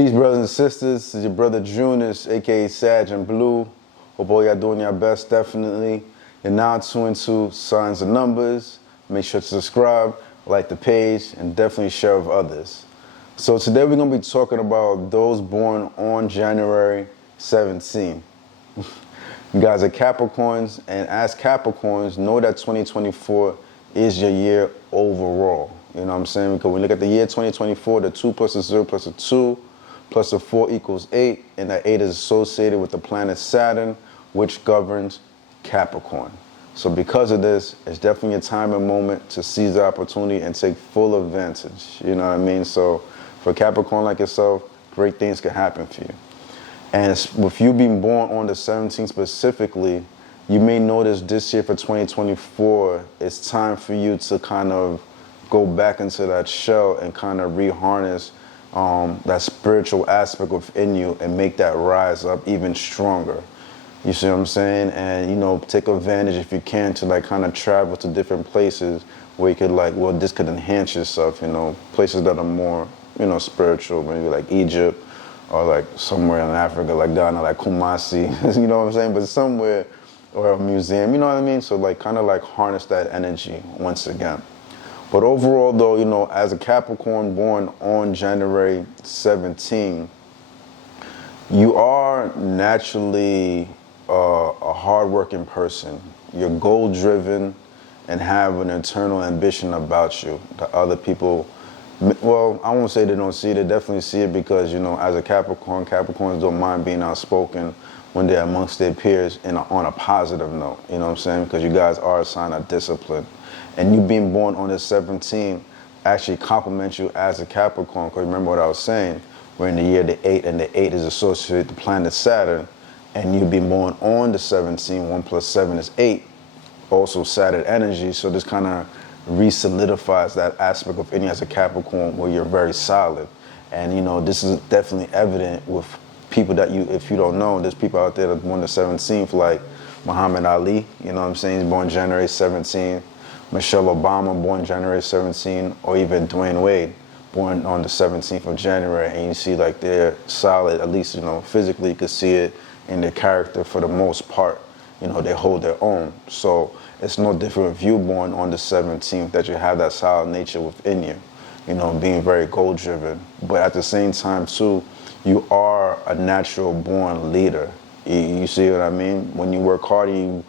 Peace, brothers and sisters. This is your brother Junis, aka Sag and Blue. Hope all y'all doing your best, definitely. You're now tuned to Signs and Numbers. Make sure to subscribe, like the page, and definitely share with others. So today we're going to be talking about those born on January 17. You guys are Capricorns, and as Capricorns, know that 2024 is your year overall. You know what I'm saying? Because when we look at the year 2024, the 2 plus the 0 plus the 2 plus the 4 equals 8, and that 8 is associated with the planet Saturn, which governs Capricorn. So because of this, it's definitely a time and moment to seize the opportunity and take full advantage. You know what I mean? So for Capricorn like yourself, great things can happen for you. And with you being born on the 17th specifically, you may notice this year for 2024, it's time for you to kind of go back into that shell and kind of reharness that spiritual aspect within you and make that rise up even stronger. You see what I'm saying? And, you know, take advantage if you can to like kind of travel to different places where you could like, well, this could enhance yourself, you know, places that are more, you know, spiritual, maybe like Egypt or like somewhere in Africa, like Ghana, like Kumasi, you know what I'm saying? But somewhere, or a museum, you know what I mean? So like kind of like harness that energy once again. But overall though, you know, as a Capricorn born on January 17, you are naturally a hardworking person. You're goal-driven and have an internal ambition about you that other people, well, I won't say they don't see it, they definitely see it because, you know, as a Capricorn, Capricorns don't mind being outspoken when they're amongst their peers on a positive note, you know what I'm saying? Because you guys are a sign of discipline. And you being born on the 17th actually compliments you as a Capricorn, because remember what I was saying, we're in the year the 8, and the 8 is associated with the planet Saturn, and you being born on the 17th, 1 plus 7 is 8, also Saturn energy, so this kind of re-solidifies that aspect of you as a Capricorn where you're very solid. And you know, this is definitely evident with people that you, if you don't know, there's people out there that born the 17th, like Muhammad Ali, you know what I'm saying, he's born January 17th, Michelle Obama born January 17th, or even Dwayne Wade born on the 17th of January, and you see like they're solid, at least, you know, physically you could see it in their character for the most part. You know, they hold their own. So it's no different if you born on the 17th, that you have that solid nature within you, you know, being very goal driven. But at the same time too, you are a natural born leader. You see what I mean? When you work hard, you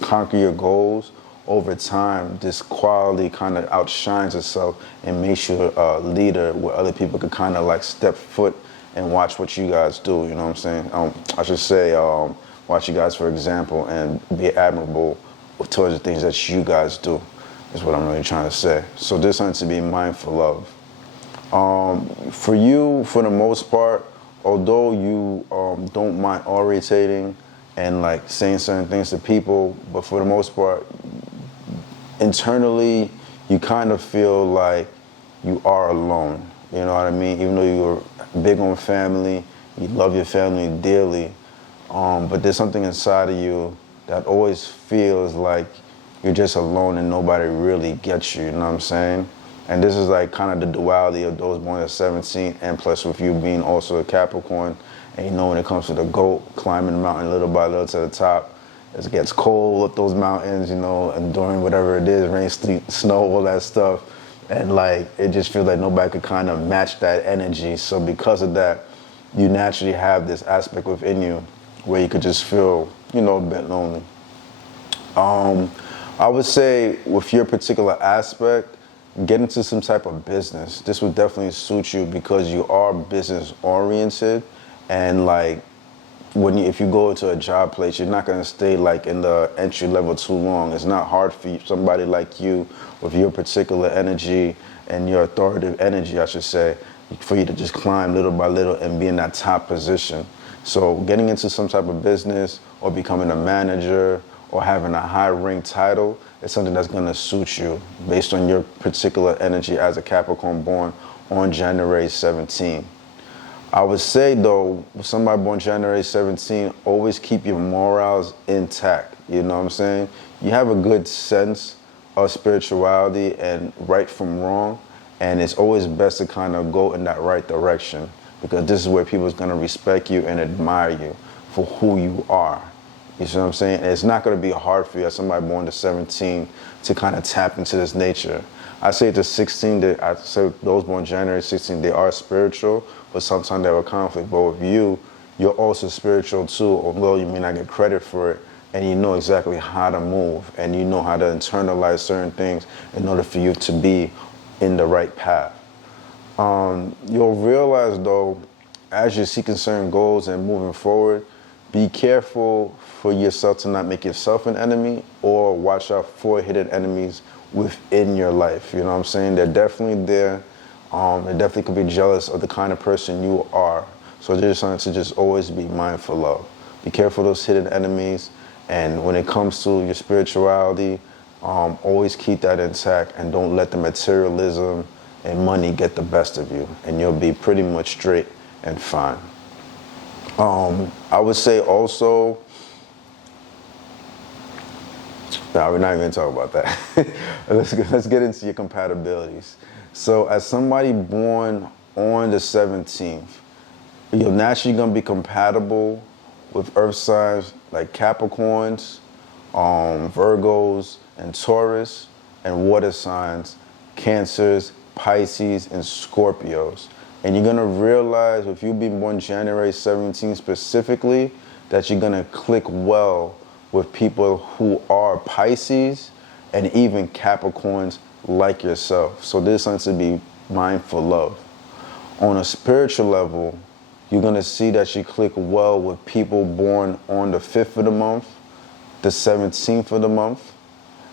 conquer your goals. Over time, this quality kind of outshines itself and makes you a leader where other people could kind of like step foot and watch what you guys do, you know what I'm saying? I should say, watch you guys for example and be admirable towards the things that you guys do, is what I'm really trying to say. So there's something to be mindful of. For you, for the most part, although you don't mind orating and like saying certain things to people, but for the most part, internally, you kind of feel like you are alone. You know what I mean? Even though you're big on family, you love your family dearly, but there's something inside of you that always feels like you're just alone and nobody really gets you, you know what I'm saying? And this is like kind of the duality of those born at 17, and plus with you being also a Capricorn, and you know when it comes to the goat, climbing the mountain little by little to the top, it gets cold up those mountains, you know, enduring whatever it is, rain, sleet, snow, all that stuff. And like, it just feels like nobody could kind of match that energy. So because of that, you naturally have this aspect within you where you could just feel, you know, a bit lonely. I would say with your particular aspect, get into some type of business. This would definitely suit you because you are business oriented, and like, if you go to a job place, you're not going to stay like in the entry level too long. It's not hard for you, somebody like you with your particular energy and your authoritative energy, I should say, for you to just climb little by little and be in that top position. So getting into some type of business or becoming a manager or having a high rank title is something that's going to suit you based on your particular energy as a Capricorn born on January 17. I would say though, somebody born January 17, always keep your morals intact. You know what I'm saying? You have a good sense of spirituality and right from wrong, and it's always best to kind of go in that right direction. because this is where people is going to respect you and admire you for who you are. You see what I'm saying? And it's not going to be hard for you as somebody born to 17 to kind of tap into this nature. I say to 16, I say those born January 16, they are spiritual, but sometimes they have a conflict. But with you, you're also spiritual too, although you may not get credit for it, and you know exactly how to move, and you know how to internalize certain things in order for you to be in the right path. You'll realize though, as you're seeking certain goals and moving forward, be careful for yourself to not make yourself an enemy, or watch out for hidden enemies within your life. You know what I'm saying? They're definitely there. They definitely could be jealous of the kind of person you are. So there's something to just always be mindful of. Be careful of those hidden enemies. And when it comes to your spirituality, always keep that intact, and don't let the materialism and money get the best of you, and you'll be pretty much straight and fine. I would say also, no, we're not even going to talk about that. Let's get into your compatibilities. So as somebody born on the 17th, you're naturally going to be compatible with earth signs like Capricorns, Virgos, and Taurus, and water signs, Cancers, Pisces, and Scorpios. And you're going to realize, if you be born January 17 specifically, that you're going to click well with people who are Pisces and even Capricorns like yourself. So this is something to be mindful of. On a spiritual level, you're going to see that you click well with people born on the 5th of the month, the 17th of the month,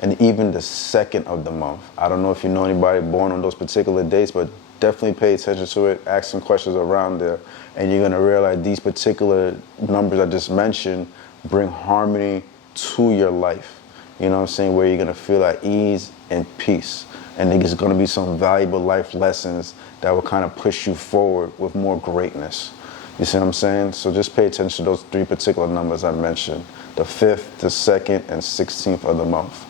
and even the 2nd of the month. I don't know if you know anybody born on those particular dates, but definitely pay attention to it, ask some questions around there, and you're going to realize these particular numbers I just mentioned bring harmony to your life. You know what I'm saying? Where you're going to feel at ease and peace. And there's going to be some valuable life lessons that will kind of push you forward with more greatness. You see what I'm saying? So just pay attention to those 3 particular numbers I mentioned, the 5th, the 2nd, and 16th of the month.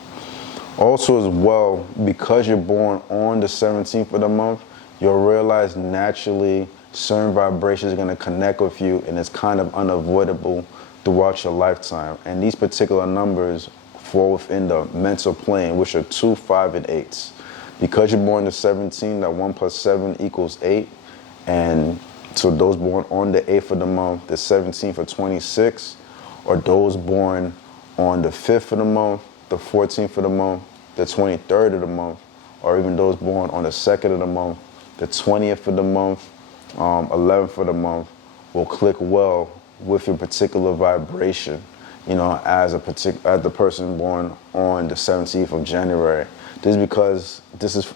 Also as well, because you're born on the 17th of the month, you'll realize naturally certain vibrations are going to connect with you, and it's kind of unavoidable throughout your lifetime. And these particular numbers fall within the mental plane, which are 2, 5, and 8s. Because you're born the 17, that 1 plus 7 equals 8. And so those born on the 8th of the month, the 17th or 26, or those born on the 5th of the month, the 14th of the month, the 23rd of the month, or even those born on the 2nd of the month, the 20th of the month, 11th of the month, will click well with your particular vibration, you know, as the person born on the 17th of January. This is because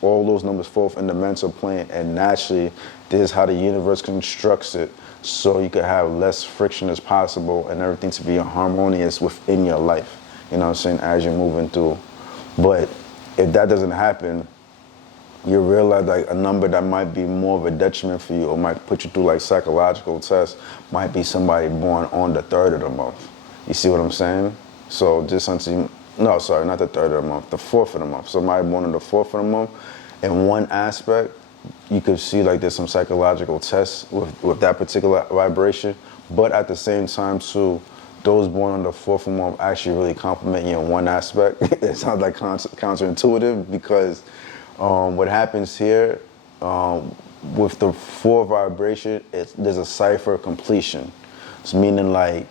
all those numbers fall in the mental plane, and naturally, this is how the universe constructs it, so you can have less friction as possible and everything to be harmonious within your life, you know what I'm saying, as you're moving through. But if that doesn't happen, you realize like a number that might be more of a detriment for you, or might put you through like psychological tests, might be somebody born on the 3rd of the month. You see what I'm saying? So just until no, sorry, not the 3rd of the month, the 4th of the month. Somebody born on the 4th of the month, in one aspect, you could see like there's some psychological tests with that particular vibration. But at the same time too, those born on the 4th of the month actually really compliment you in one aspect. It sounds like counterintuitive, because what happens here with the 4 vibration, there's a cipher completion. It's meaning like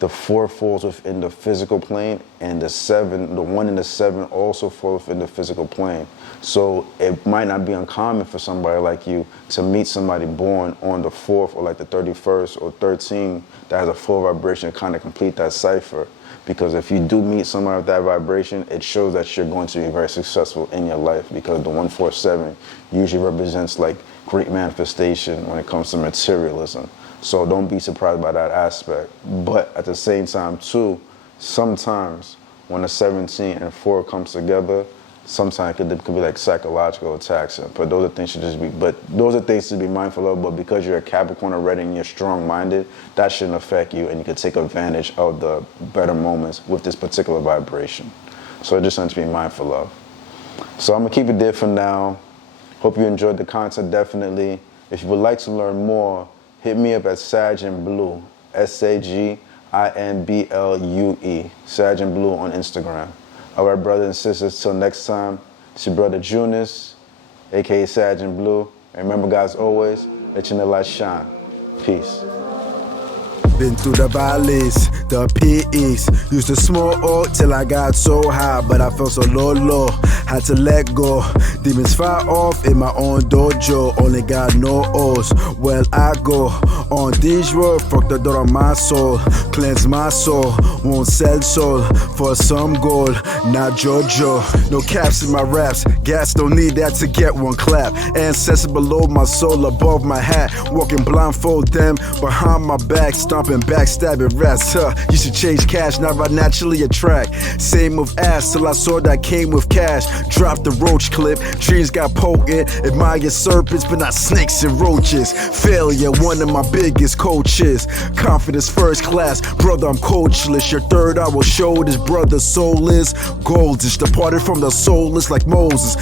the 4 falls within the physical plane, and the 1 and the 7 also fall within the physical plane. So it might not be uncommon for somebody like you to meet somebody born on the 4th or like the 31st or 13 that has a 4 vibration to kind of complete that cipher. Because if you do meet someone with that vibration, it shows that you're going to be very successful in your life, because the 147 usually represents like great manifestation when it comes to materialism. So don't be surprised by that aspect. But at the same time too, sometimes when a 17 and 4 comes together, sometimes it could be like psychological attacks. But those are things to be mindful of. But because you're a Capricorn already and you're strong-minded, that shouldn't affect you, and you can take advantage of the better moments with this particular vibration. So just something to be mindful of. So I'm gonna keep it there for now. Hope you enjoyed the content, definitely. If you would like to learn more, hit me up at Sergeant Blue, SAGINBLUE, Sergeant Blue on Instagram. All right, brothers and sisters, till next time, it's your brother Junis, aka Sergeant Blue. And remember, guys, always, let your light shine. Peace. Been through the valleys, the peaks. Used to smoke out till I got so high, but I felt so low. Had to let go. Demons fire off in my own dojo. Only got no O's. Well, I go on these roads. Fuck the door on my soul. Cleanse my soul. Won't sell soul for some gold. Not JoJo. No caps in my raps. Gas don't need that to get one clap. Ancestors below my soul, above my hat. Walking blindfold them behind my back. Stomping backstabbing rats. You should change cash, not I naturally attract. Same with ass till I saw that came with cash. Drop the roach clip, dreams got potent. Admire serpents, but not snakes and roaches. Failure, one of my biggest coaches. Confidence first class, brother, I'm coachless. Your third I will show this brother soulless. Goldish, departed from the soulless like Moses.